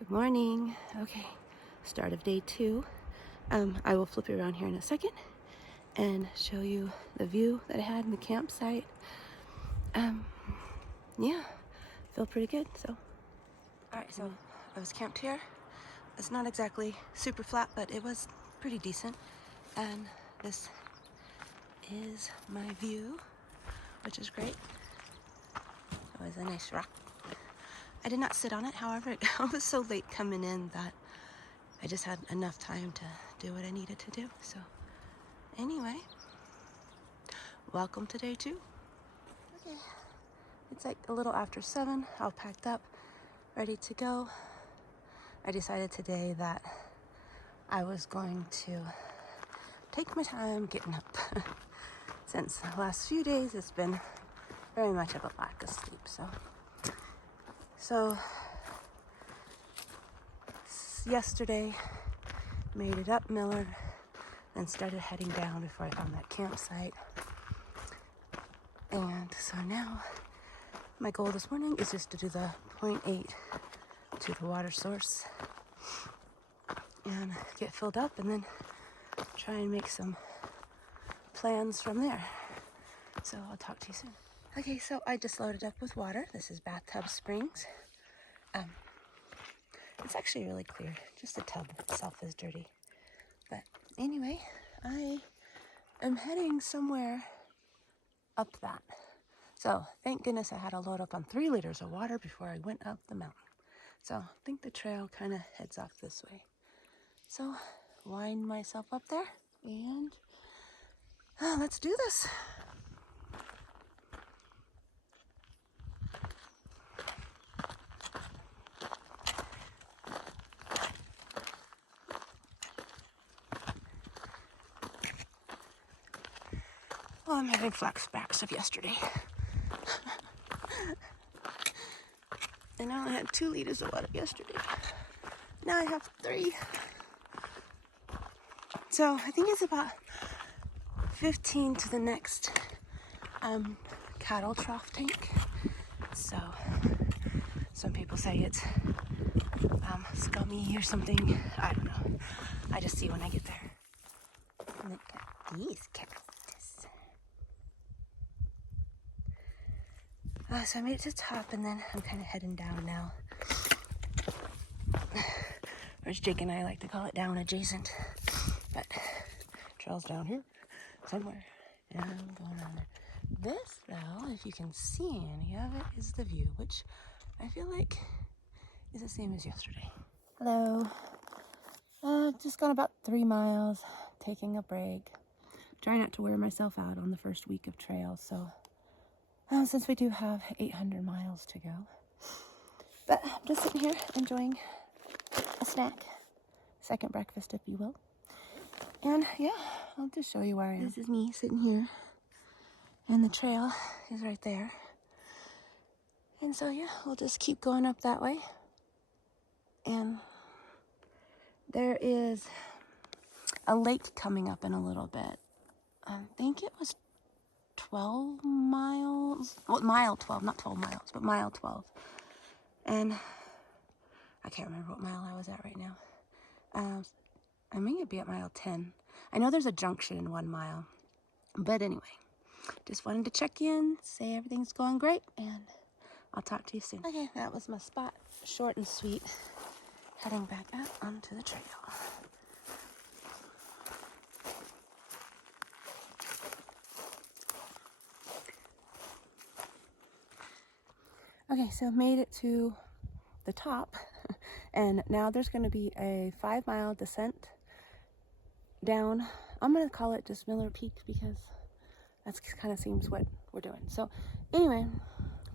Good morning. Okay, start of day 2. I will flip you around here in a second and show you the view that I had in the campsite. Yeah, feel pretty good. So, all right. So I was camped here. It's not exactly super flat, but it was pretty decent. And this is my view, which is great. It was a nice rock. I did not sit on it, however, I was so late coming in that I just had enough time to do what I needed to do. So anyway, welcome to day 2. Okay, it's like a little after 7, all packed up, ready to go. I decided today that I was going to take my time getting up. Since the last few days, it's been very much of a lack of sleep. So yesterday, made it up Miller, then started heading down before I found that campsite. And so now, my goal this morning is just to do the 0.8 to the water source and get filled up, and then try and make some plans from there. So I'll talk to you soon. Okay, so I just loaded up with water. This is Bathtub Springs. It's actually really clear. Just the tub itself is dirty. But anyway, I am heading somewhere up that. So thank goodness I had to load up on 3 liters of water before I went up the mountain. So I think the trail kind of heads off this way. So wind myself up there and let's do this. Well, I'm having flashbacks of yesterday. And I only had 2 liters of water yesterday. Now I have 3. So I think it's about 15 to the next cattle trough tank. So some people say it's scummy or something. I don't know. I just see when I get there. Look at these cactus. So I made it to the top, and then I'm kind of heading down now. Or as Jake and I like to call it, down adjacent. But trail's down here somewhere. And I'm going down there. This, though, if you can see any of it, is the view, which I feel like is the same as yesterday. Hello. Just gone about 3 miles, taking a break. Try not to wear myself out on the first week of trail, so since we do have 800 miles to go. But I'm just sitting here enjoying a snack, second breakfast if you will. And yeah, I'll just show you where I am. This is me sitting here, and the trail is right there. And so yeah, we'll just keep going up that way. And there is a lake coming up in a little bit. I think it was 12 miles, well, mile 12, not 12 miles, but mile 12. And I can't remember what mile I was at right now. I may be at mile 10. I know there's a junction in 1 mile. But anyway, just wanted to check in, say everything's going great, and I'll talk to you soon. Okay, that was my spot. Short and sweet. Heading back out onto the trail. Okay, so made it to the top, and now there's going to be a 5-mile descent down. I'm going to call it just Miller Peak because that kind of seems what we're doing. So anyway,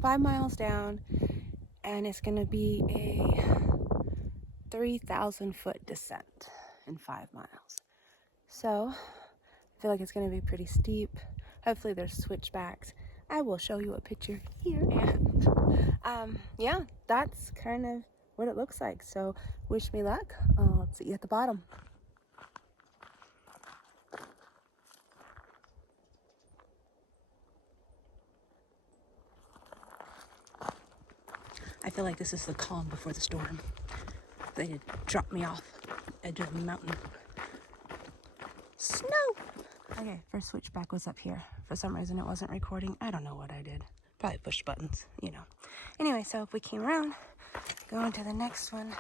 5 miles down, and it's going to be a 3,000 foot descent in 5 miles. So I feel like it's going to be pretty steep. Hopefully there's switchbacks. I will show you a picture here. And yeah, that's kind of what it looks like. So wish me luck. I'll see you at the bottom. I feel like this is the calm before the storm. They did drop me off edge of the mountain. Snow! Okay, first switchback was up here. For some reason it wasn't recording. I don't know what I did. Probably pushed buttons, you know. Anyway, so if we came around, going to the next one,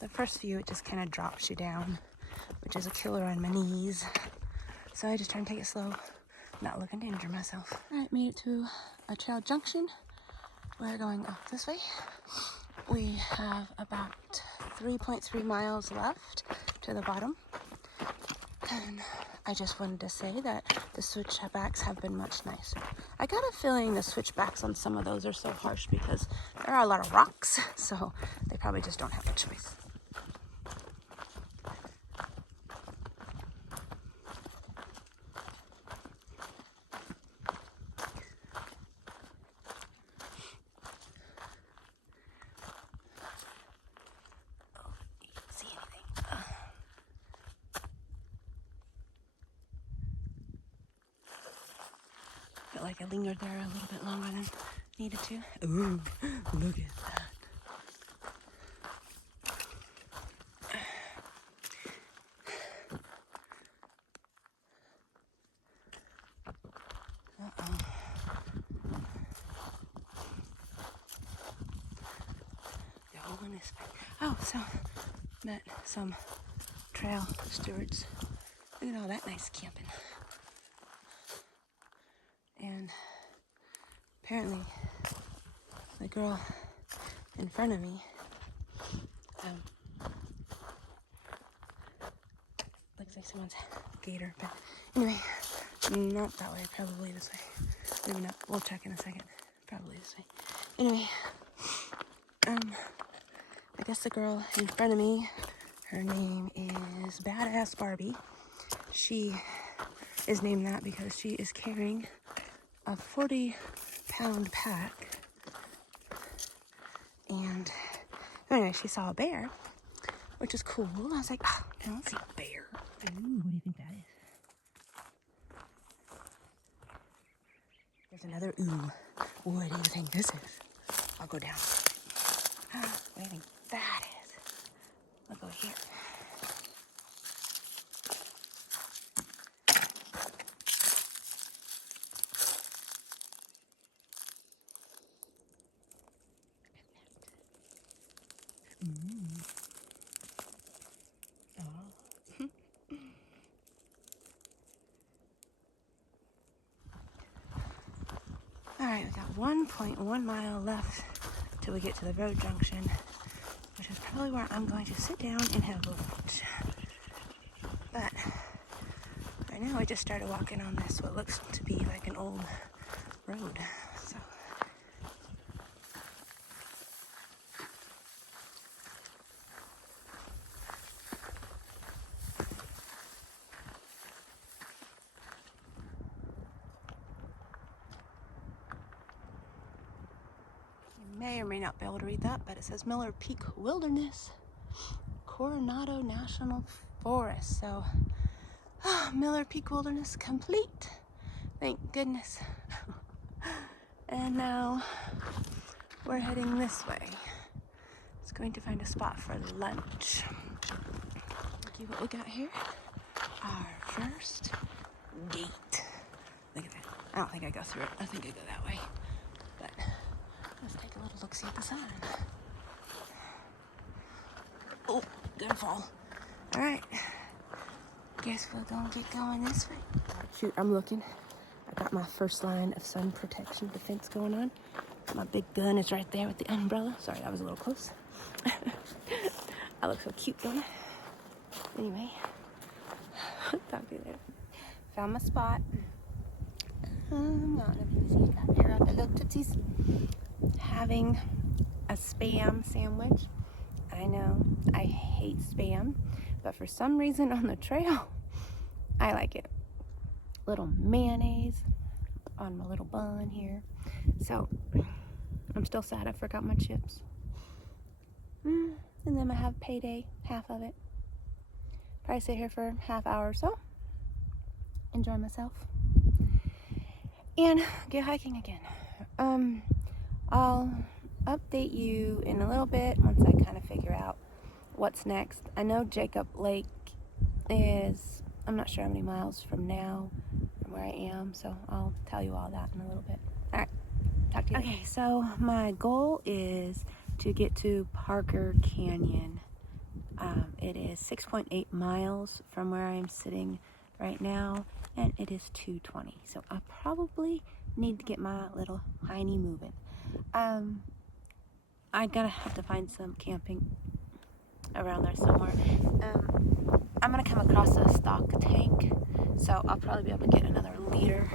the first view, it just kind of drops you down, which is a killer on my knees. So I just try and take it slow, not looking to injure myself. All right, made it to a trail junction. We're going up this way. We have about 3.3 miles left to the bottom. And I just wanted to say that the switchbacks have been much nicer. I got a feeling the switchbacks on some of those are so harsh because there are a lot of rocks, so they probably just don't have a choice. Like I lingered there a little bit longer than needed to. Ooh, look at that. Uh-oh. The hole in this thing. Oh, so met some trail stewards. Look at all that nice camping. And apparently the girl in front of me looks like someone's gator, but anyway, not that way, probably this way. Maybe not, we'll check in a second. Probably this way. Anyway, I guess the girl in front of me, her name is Badass Barbie. She is named that because she is carrying a 40-pound pack, and anyway, she saw a bear, which is cool. I was like, oh, I don't see a bear. Ooh, what do you think that is? There's another ooh. What do you think this is? I'll go down. What do you think that is? I'll go here. Oh. Alright, we got 1.1 mile left till we get to the road junction, which is probably where I'm going to sit down and have lunch. But right now I just started walking on this, what looks to be like an old road. So you may or may not be able to read that, but it says Miller Peak Wilderness, Coronado National Forest. So Miller Peak Wilderness complete. Thank goodness. And now we're heading this way. It's going to find a spot for lunch. Look what we got here. Our first gate. Look at that. I don't think I go through it. I think I go that way. But let's take a little look-see at the sign. Oh, gonna fall. All right. Guess we're gonna get going this way. Shoot, I'm looking. I got my first line of sun protection defense going on. My big gun is right there with the umbrella. Sorry, that was a little close. I look so cute, don't I? Anyway, talk to you later. Found my spot. I'm gonna got there at the little tootsies. Having a Spam sandwich. I know I hate Spam, but for some reason on the trail, I like it. Little mayonnaise on my little bun here. So I'm still sad I forgot my chips. And then I have payday, half of it. Probably sit here for half hour or so, enjoy myself, and get hiking again. I'll update you in a little bit once I kind of figure out what's next. I know Jacob Lake is, I'm not sure how many miles from now from where I am, so I'll tell you all that in a little bit. All right, talk to you later. Okay, so my goal is to get to Parker Canyon. It is 6.8 miles from where I'm sitting right now, and it is 2:20, so I probably need to get my little hiney moving. I gotta have to find some camping around there somewhere. I'm gonna come across a stock tank, so I'll probably be able to get another liter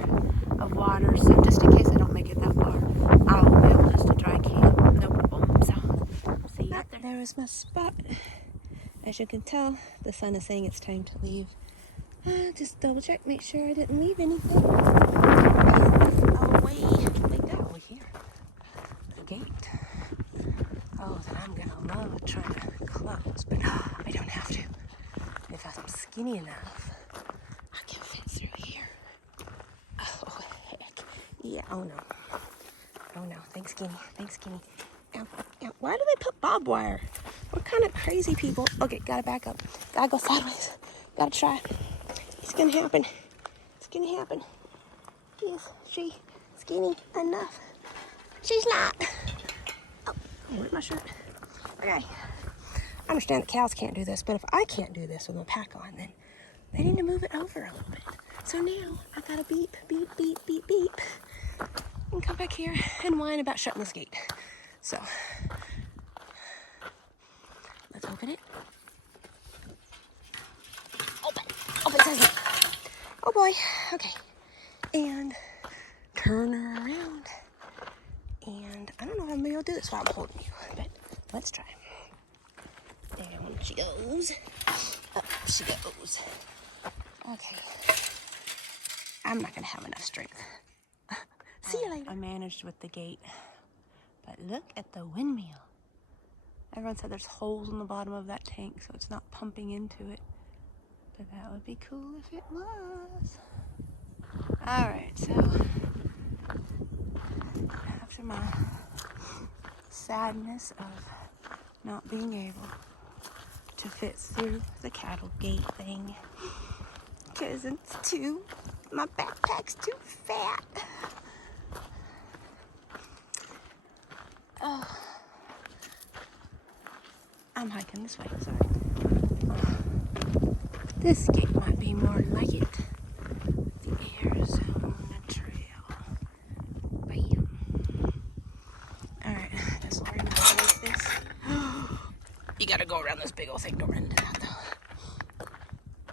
of water, so just in case I don't make it that far, I'll be able just to dry camp, no problem. So we'll see you out there. There was my spot. As you can tell, the sun is saying it's time to leave. Just double check, make sure I didn't leave anything. Oh, way down here. The gate. Oh, that I'm gonna love trying to close, but I don't have to. If I'm skinny enough, I can fit through here. Oh, heck. Yeah, oh no. Oh no, thanks skinny, thanks skinny. Ow, ow. Why do they put barbed wire? What kind of crazy people? Okay, gotta back up. Gotta go sideways. Gotta try. It's gonna happen. It's gonna happen. Is she skinny enough? She's not. Oh, where's my shirt? Okay. I understand that cows can't do this, but if I can't do this with my pack on, then they need to move it over a little bit. So now I gotta beep, beep, beep, beep, beep, and come back here and whine about shutting this gate. So let's open it. Open, open, says it. Oh boy, okay. And turn her around. And I don't know if I'm gonna be able to do this while I'm holding you, but let's try. Down she goes. Up she goes. Okay. I'm not gonna have enough strength. See you later. I managed with the gate, but look at the windmill. Everyone said there's holes in the bottom of that tank, so it's not pumping into it. But that would be cool if it was. All right, so after my sadness of not being able to fit through the cattle gate thing, because my backpack's too fat. Oh, I'm hiking this way, sorry. This gate might be more like it. The Arizona Trail. Bam. Alright, just learn how to make this. You gotta go around this big old thing, don't run into that though.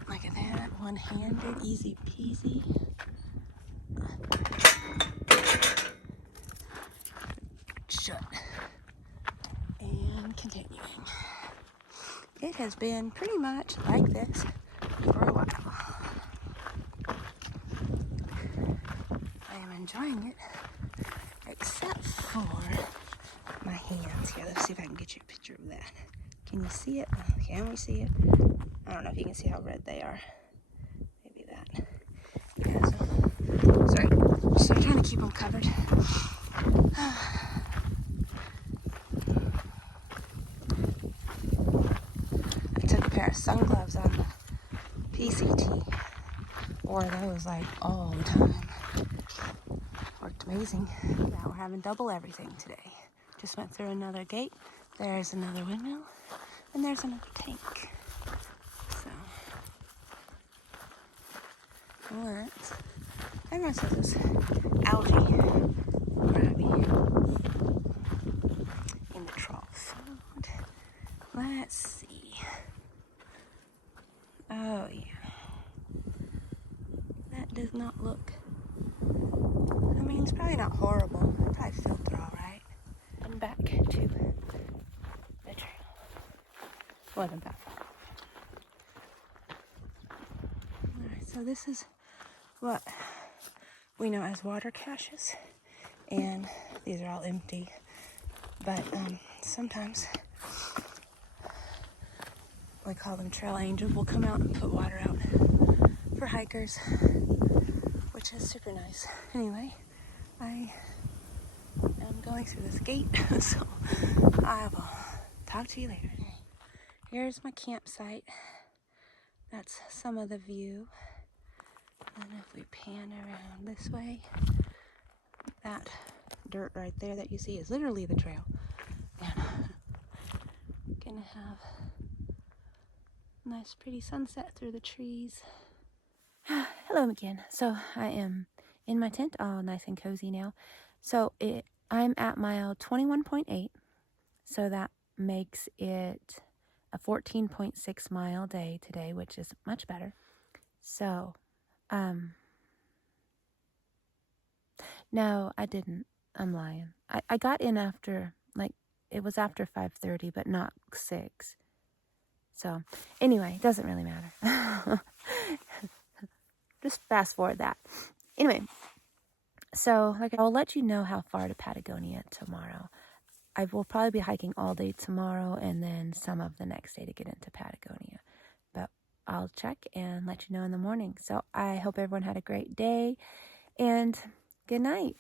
Look at that, one-handed, easy peasy. Shut. And continuing. It has been pretty much like this for a while. I am enjoying it, except for my hands here. Let's see if I can get you a picture of that. Can you see it? Can we see it? I don't know if you can see how red they are. Maybe that. Yeah, so, sorry. So I'm trying to keep them covered. I took a pair of sun gloves on the PCT. Wore those like all the time. Worked amazing. Now we're having double everything today. Just went through another gate. There's another windmill. And there's another tank. So, let's... Everyone says this algae grabby in the trough. Let's see. Oh, yeah. That does not look... I mean, it's probably not horrible. It probably filter all right. And back to the trail. Wasn't that far. Alright, so this is what we know as water caches. And these are all empty. But sometimes we call them trail angels. We'll come out and put water out for hikers, which is super nice. Anyway, I am going through this gate, so I will talk to you later. Here's my campsite. That's some of the view. And if we pan around this way, that dirt right there that you see is literally the trail. And gonna have a nice pretty sunset through the trees. Hello again. So I am in my tent, all nice and cozy now. So I'm at mile 21.8, so that makes it a 14.6 mile day today, which is much better. So, no, I didn't. I'm lying. I got in after, like, it was after 5:30, but not 6. So, anyway, it doesn't really matter. Just fast forward that. Anyway, so like I'll let you know how far to Patagonia tomorrow. I will probably be hiking all day tomorrow and then some of the next day to get into Patagonia. But I'll check and let you know in the morning. So I hope everyone had a great day and good night.